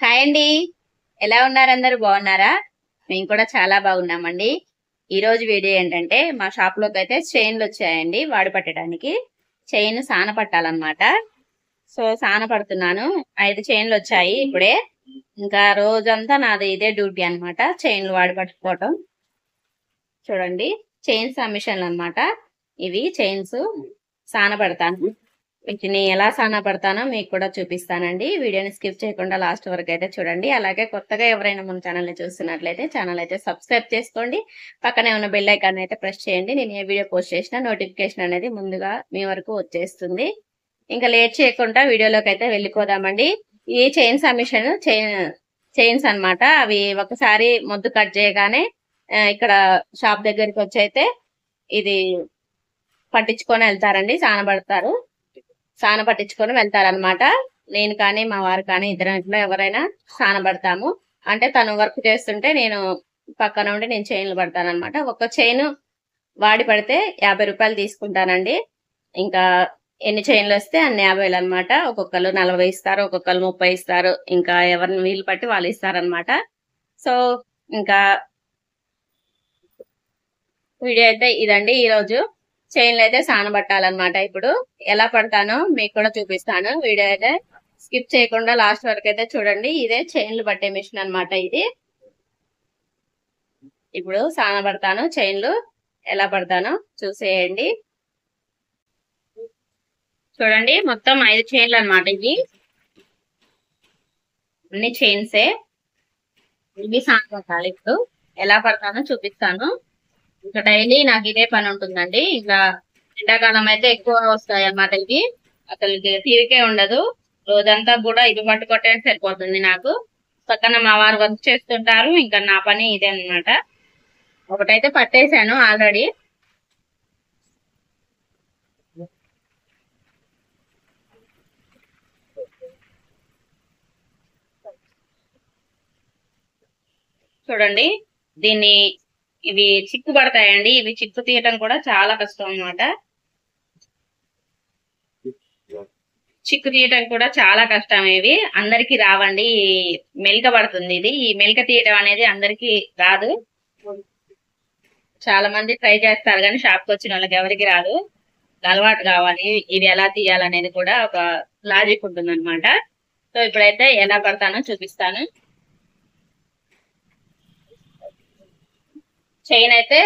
Hi అండి. ఎలా ఉన్నారు? అందరూ బాగున్నారా? మేము కూడా చాలా బాగున్నామండి. ఈ రోజు వీడియో ఏంటంటే మా షాప్ లోకి అయితే చైన్లు వచ్చాయండి వాడి పట్టడానికి. చైన్ సాన పట్టాలన్నమాట. సో సాన పడుతున్నాను. 5 చైన్లు వచ్చాయి ఇప్పుడే. ఇంకా రోజంతా నాది ఇదే డ్యూటీ అన్నమాట, చైన్లు వాడి పట్టుకోవటం. చూడండి, చైన్స్ మిషన్లు అన్నమాట. ఇవి చైన్స్ సాన పడతాను. వీటిని ఎలా సాన పడతానో మీకు కూడా చూపిస్తానండి. వీడియోని స్కిప్ చేయకుండా లాస్ట్ వరకు అయితే చూడండి. అలాగే కొత్తగా ఎవరైనా మన ఛానల్ని చూస్తున్నట్లయితే ఛానల్ అయితే సబ్స్క్రైబ్ చేసుకోండి. పక్కనే ఉన్న బెల్ ఐకాన్ అయితే ప్రెస్ చేయండి. నేను ఏ వీడియో పోస్ట్ చేసినా నోటిఫికేషన్ అనేది ముందుగా మీ వరకు వచ్చేస్తుంది. ఇంకా లేట్ చేయకుండా వీడియోలోకి అయితే వెళ్ళిపోదామండి. ఈ చైన్స్ మిషన్ చైన్స్ అన్నమాట. అవి ఒకసారి మొద్దు కట్ చేయగానే ఇక్కడ షాప్ దగ్గరికి వచ్చి అయితే ఇది పట్టించుకొని వెళ్తారండి. సాన పట్టించుకొని వెళ్తారనమాట. నేను కానీ మా వారు కానీ ఇద్దరం ఇంట్లో ఎవరైనా సాన పడతాము. అంటే తను వర్క్ చేస్తుంటే నేను పక్కన ఉండి నేను చైన్లు పడతాను అనమాట. ఒక చైన్ వాడి పడితే 50 రూపాయలు తీసుకుంటానండి. ఇంకా ఎన్ని చైన్లు వస్తే అన్ని 50 అనమాట. ఒక్కొక్కరు 40 ఇస్తారు, ఒక్కొక్కరు 30 ఇస్తారు. ఇంకా ఎవరిని వీలు పట్టి వాళ్ళు ఇస్తారనమాట. సో ఇంకా వీడియో అయితే ఇదండి. ఈరోజు చైన్లు అయితే సానబట్టాలన్నమాట. ఇప్పుడు ఎలా పడతానో మీకు కూడా చూపిస్తాను. వీడియో అయితే స్కిప్ చేయకుండా లాస్ట్ వరకు అయితే చూడండి. ఇదే చైన్లు పట్టే మిషన్ అన్నమాట. ఇది ఇప్పుడు సానబడతాను. చైన్లు ఎలా పడతానో చూసేయండి. చూడండి, మొత్తం 5 చైన్లు అన్నమాట. ఇవి అన్ని చైన్సే. ఇవి సానబట్టాలి. ఇప్పుడు ఎలా పడతానో చూపిస్తాను. ఇంకా డైలీ నాకు ఇదే పని ఉంటుందండి. ఇంకా ఎండాకాలం అయితే ఎక్కువ వస్తాయి అన్నమాట. ఇవి అసలు తీరికే ఉండదు. రోజంతా కూడా ఇది పట్టుకొట్టే సరిపోతుంది నాకు. పక్కన మా వారు వర్క్ చేస్తుంటారు. ఇంకా నా పని ఇదే అన్నమాట. ఒకటైతే పట్టేశాను ఆల్రెడీ. చూడండి, దీన్ని ఇవి చిక్కు పడతాయండి. ఇవి చిక్కు తీయటం కూడా చాలా కష్టం అన్నమాట. చిక్కు తీయటం కూడా చాలా కష్టం. ఇవి అందరికి రావండి. మెలిక పడుతుంది ఇది. ఈ మెలిక తీయటం అనేది అందరికి రాదు. చాలా మంది ట్రై చేస్తారు కానీ షాప్కి వచ్చిన వాళ్ళకి ఎవరికి రాదు. అలవాటు కావాలి. ఇవి ఎలా తీయాలనేది కూడా ఒక లాజిక్ ఉంటుంది అనమాట. సో ఇప్పుడైతే ఎలా పడతానో చూపిస్తాను. చైన్ అయితే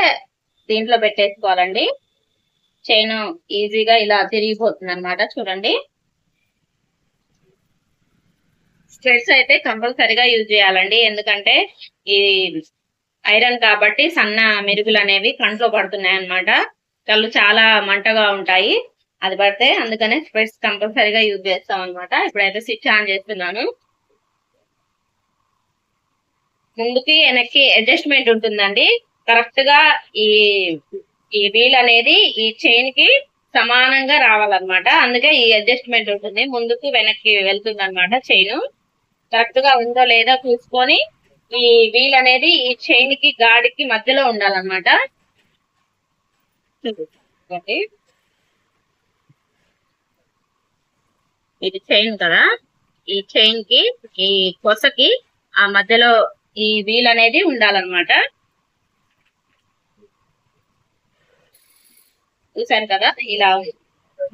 దీంట్లో పెట్టేసుకోవాలండి. చైన్ ఈజీగా ఇలా తిరిగిపోతుంది అనమాట. చూడండి, స్ట్రెడ్స్ అయితే కంపల్సరిగా యూజ్ చేయాలండి. ఎందుకంటే ఈ ఐరన్ కాబట్టి సన్న మెరుగులు అనేవి కంట్లో పడుతున్నాయి అనమాట. కళ్ళు చాలా మంటగా ఉంటాయి అది పడితే. అందుకనే స్ట్రెడ్స్ కంపల్సరిగా యూజ్ చేస్తాం అనమాట. ఇప్పుడైతే స్విచ్ ఆన్ చేస్తున్నాను. ముందుకి వెనక్కి అడ్జస్ట్మెంట్ ఉంటుందండి. కరెక్ట్ గా ఈ వీల్ అనేది ఈ చైన్ కి సమానంగా రావాలన్నమాట. అందుకే ఈ అడ్జస్ట్మెంట్ ఉంటుంది. ముందుకు వెనక్కి వెళ్తుంది అనమాట. చైన్ కరెక్ట్ గా ఉందో లేదో చూసుకొని ఈ వీల్ అనేది ఈ చైన్ కి గాడికి మధ్యలో ఉండాలన్నమాట. ఇది చైన్ కదా, ఈ చైన్ కి ఈ కొసకి ఆ మధ్యలో ఈ వీల్ అనేది ఉండాలన్నమాట. చూసాను కదా, ఇలా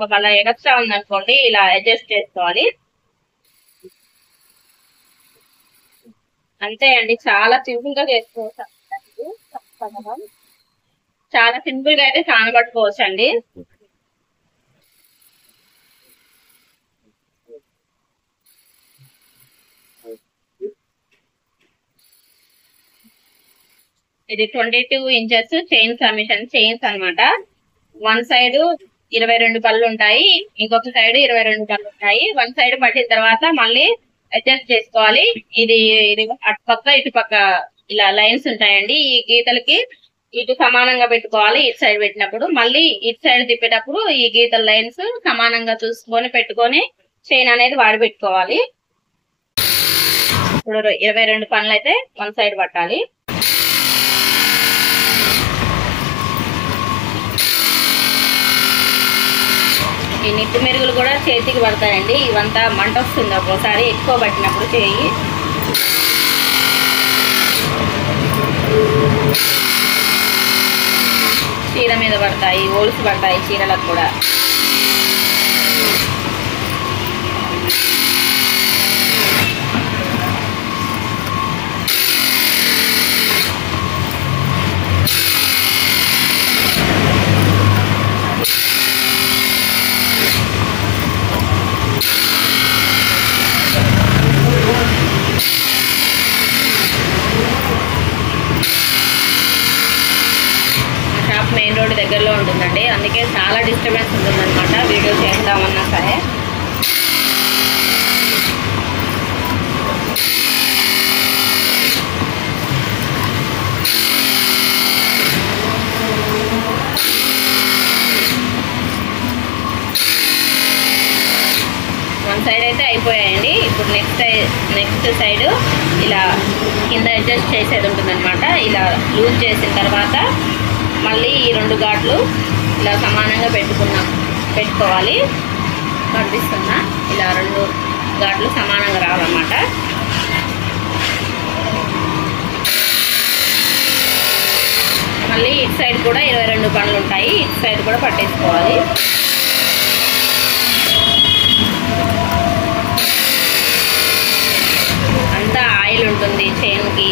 ఒకవేళ ఎక్స్ట్రా ఉందనుకోండి ఇలా అడ్జస్ట్ చేసుకోవాలి. అంతే అండి, చాలా సింపుల్ గా చేసుకోవచ్చు. చాలా సింపుల్ గా అయితే సానబట్టుకోవచ్చు అండి. ఇది 22 ఇంచెస్ చైన్స్ మిషన్ చైన్స్ అనమాట. వన్ సైడ్ 22 పళ్ళు ఉంటాయి, ఇంకొక సైడ్ 22 పళ్ళు ఉంటాయి. వన్ సైడ్ పట్టిన తర్వాత మళ్ళీ అడ్జస్ట్ చేసుకోవాలి. ఇది అటు పక్క ఇటు పక్క ఇలా లైన్స్ ఉంటాయండి. ఈ గీతలకి ఇటు సమానంగా పెట్టుకోవాలి. ఇటు సైడ్ పెట్టినప్పుడు మళ్ళీ ఇటు సైడ్ తిప్పేటప్పుడు ఈ గీతల లైన్స్ సమానంగా చూసుకొని పెట్టుకొని చైన్ అనేది వాడి పెట్టుకోవాలి. ఇప్పుడు 22 పనులు అయితే వన్ సైడ్ పట్టాలి. ఈ నిట్టు మెరుగులు కూడా చేతికి పడతాయండి. ఇవంతా మంట వస్తుంది ఒక్కోసారి ఎక్కువ పట్టినప్పుడు చేయి. చీర మీద పడతాయి, హోల్స్ పడతాయి చీరలకు కూడా. మెయిన్ రోడ్ దగ్గరలో ఉంటుందండి, అందుకే చాలా డిస్టర్బెన్స్ ఉంటుందన్నమాట వీడియో చేద్దామన్నా సరే. వన్ సైడ్ అయితే అయిపోయాయండి. ఇప్పుడు నెక్స్ట్ సైడ్ ఇలా కింద అడ్జస్ట్ చేసేది ఉంటుందన్నమాట. ఇలా లూజ్ చేసిన తర్వాత మళ్ళీ ఈ 2 ఘాట్లు ఇలా సమానంగా పెట్టుకోవాలి. కనిపిస్తున్నా, ఇలా 2 ఘాట్లు సమానంగా రావాలన్నమాట. మళ్ళీ ఇటు సైడ్ కూడా 22 పనులు ఉంటాయి, ఇటు సైడ్ కూడా పట్టేసుకోవాలి. అంతా ఆయిల్ ఉంటుంది చైన్కి.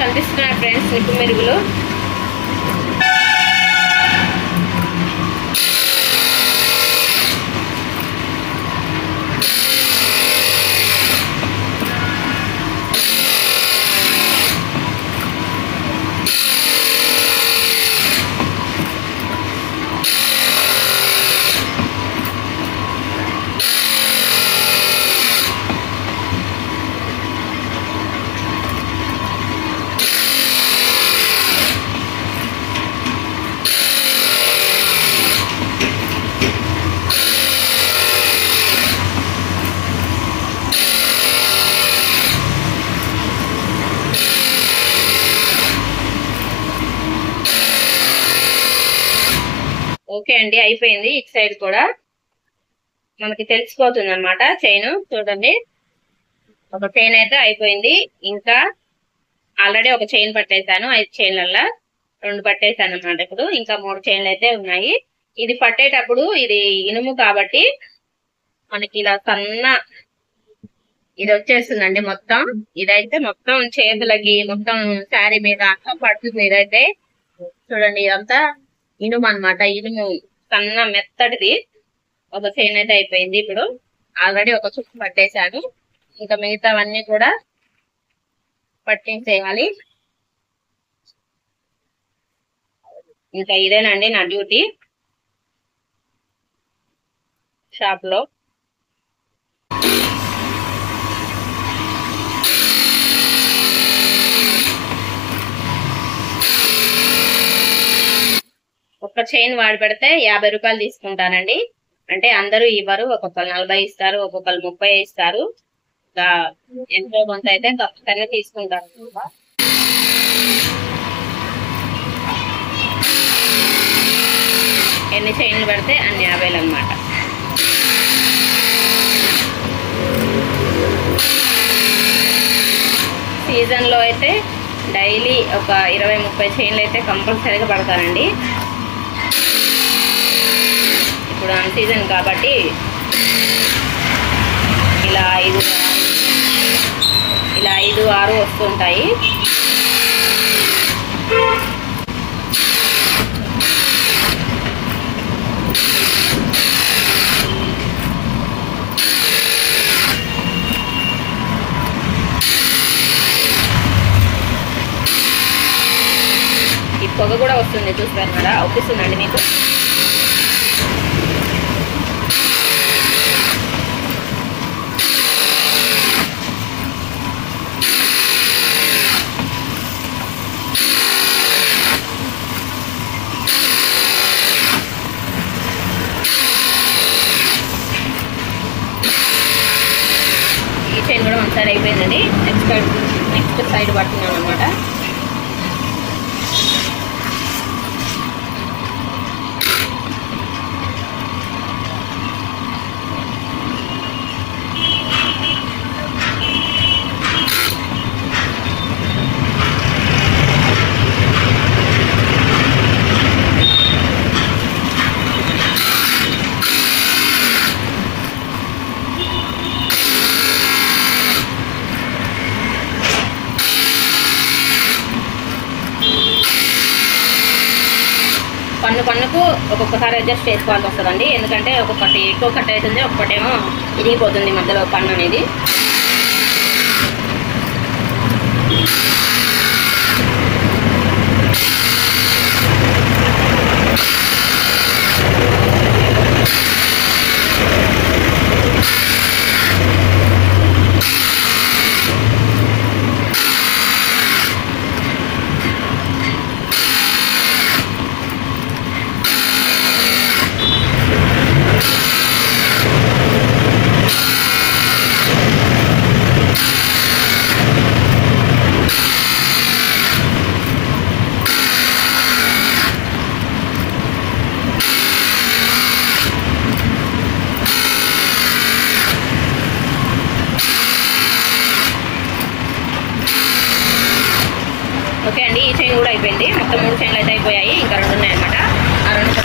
కనిపిస్తున్నాయి ఫ్రెండ్స్ నిప్పు మెరుగులు. ఓకే అండి, అయిపోయింది. ఇటు సైడ్ కూడా మనకి తెలిసిపోతుంది అనమాట చైన్. చూడండి, ఒక చైన్ అయితే అయిపోయింది. ఇంకా ఆల్రెడీ ఒక చైన్ పట్టేశాను, 5 చైన్లల్లా 2 పట్టేశాను అనమాట. ఇప్పుడు ఇంకా 3 చైన్లు అయితే ఉన్నాయి. ఇది పట్టేటప్పుడు ఇది ఇనుము కాబట్టి మనకి ఇలా సన్న ఇది వచ్చేస్తుందండి మొత్తం. ఇదైతే మొత్తం చేతులకి, మొత్తం శారీ మీద అంతా పడుతుంది. ఇదైతే చూడండి, ఇదంతా ఇనుము అనమాట. ఇనుము సన్న మెత్తటిది. ఒక చైన్ అయితే అయిపోయింది. ఇప్పుడు ఆల్రెడీ ఒక చుట్టు పట్టేశాను, ఇంకా మిగతావన్నీ కూడా పట్టించేయాలి. ఇంకా ఇదేనండి నా డ్యూటీ షాప్ లో. ఒక చైన్ వాడి పెడితే 50 రూపాయలు తీసుకుంటానండి. అంటే అందరూ ఇవ్వరు, ఒక్కొక్కరు 40 ఇస్తారు, ఒక్కొక్కరు 30 ఇస్తారు. ఇంకా ఎంతో కొంత అయితే ఖచ్చితంగా తీసుకుంటారు. ఎన్ని చైన్లు పెడితే అన్ని 50 అన్నమాట. సీజన్ లో అయితే డైలీ ఒక 20-30 చైన్లు అయితే కంపల్సరీగా పడతానండి. ఇప్పుడు అన్ సీజన్ కాబట్టి ఇలా 5-6 వస్తుంటాయి. ఈ పొగ కూడా వస్తుంది, చూస్తారు కదా, అవుపిస్తుందండి మీకు. సైడ్ పడుతున్నాను అనమాట. పన్నుకు ఒక్కొక్కసారి అడ్జస్ట్ చేసుకోవాల్సి వస్తుందండి. ఎందుకంటే ఒక్కొక్కటి ఎక్కువ కట్ అవుతుంది, ఒక్కొక్కటేమో ఇరిగిపోతుంది మధ్యలో పన్ను అనేది. ఓకే అండి, ఈ చైన్ కూడా అయిపోయింది. మొత్తం 3 చైన్లు అయితే అయిపోయాయి. ఇంకా 2 ఉన్నాయన్నమాట. ఆ 2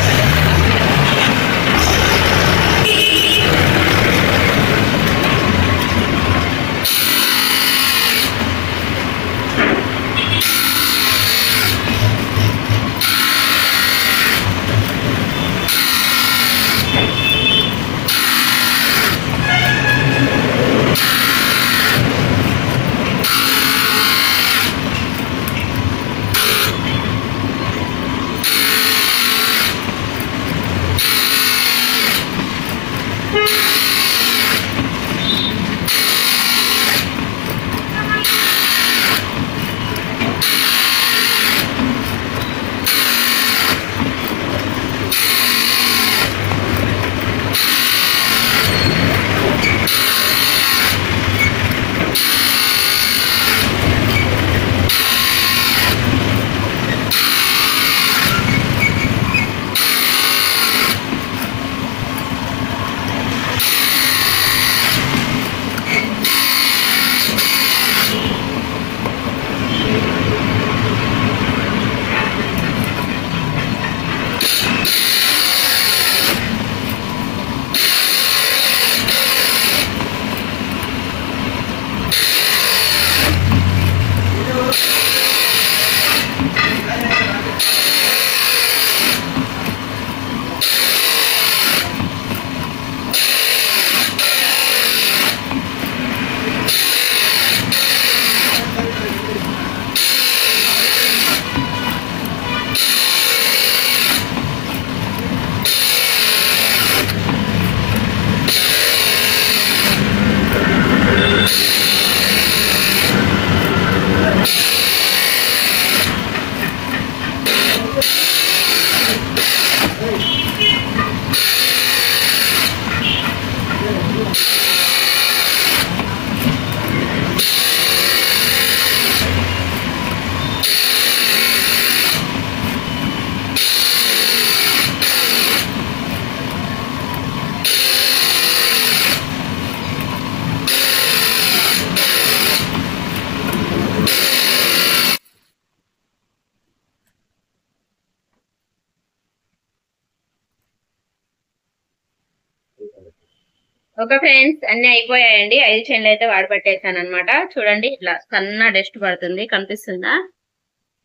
ఓకే ఫ్రెండ్స్, అన్ని అయిపోయాయండి. 5 చైన్లు అయితే వాడబట్టేసాను అనమాట. చూడండి, ఇట్లా సన్న డస్ట్ పడుతుంది, కనిపిస్తుందా?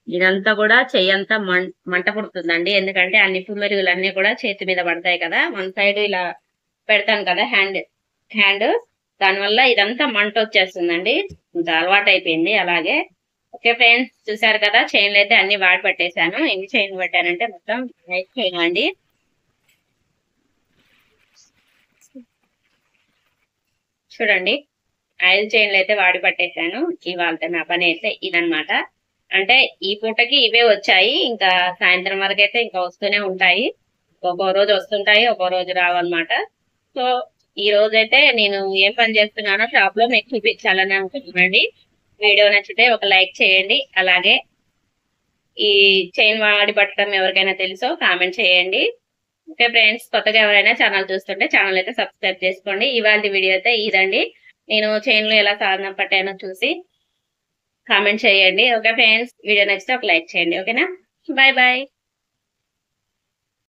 ఇదంతా కూడా చెయ్యి అంతా మంట పుడుతుందండి. ఎందుకంటే అన్ని పుల్లరుగులు అన్ని కూడా చేతి మీద పడతాయి కదా. 1 సైడ్ ఇలా పెడతాను కదా హ్యాండ్, దానివల్ల ఇదంతా మంట వచ్చేస్తుందండి. ఇంకా అలవాటు అయిపోయింది అలాగే. ఓకే ఫ్రెండ్స్, చూసారు కదా, చైన్లు అయితే అన్ని వాడి పట్టేశాను. ఎన్ని చైన్లు పెట్టానంటే మొత్తం 5 చైన్లు అండి. చూడండి, 5 చైన్లు అయితే వాడి పట్టేశాను. ఇవాళ నా పని అయితే ఇదనమాట. అంటే ఈ పూటకి ఇవే వచ్చాయి. ఇంకా సాయంత్రం వరకు అయితే ఇంకా వస్తూనే ఉంటాయి. ఒక్కో రోజు వస్తుంటాయి, ఒక్కో రోజు రావన్నమాట. సో ఈ రోజైతే నేను ఏం పని చేస్తున్నానో షాప్ లో మీకు చూపించాలని అనుకుంటున్నాండి. వీడియో నచ్చితే ఒక లైక్ చేయండి. అలాగే ఈ చైన్ వాడి పట్టడం ఎవరికైనా తెలుసో కామెంట్ చేయండి. ఓకే ఫ్రెండ్స్, కొత్తగా ఎవరైనా ఛానల్ చూస్తుంటే ఛానల్ అయితే సబ్స్క్రైబ్ చేసుకోండి. ఇవాళ వీడియో అయితే ఇదండి. నేను చైన్లు ఎలా సాధన పట్టానో చూసి కామెంట్ చేయండి. ఓకే ఫ్రెండ్స్, వీడియో నచ్చితే ఒక లైక్ చేయండి. ఓకేనా, బాయ్ బాయ్.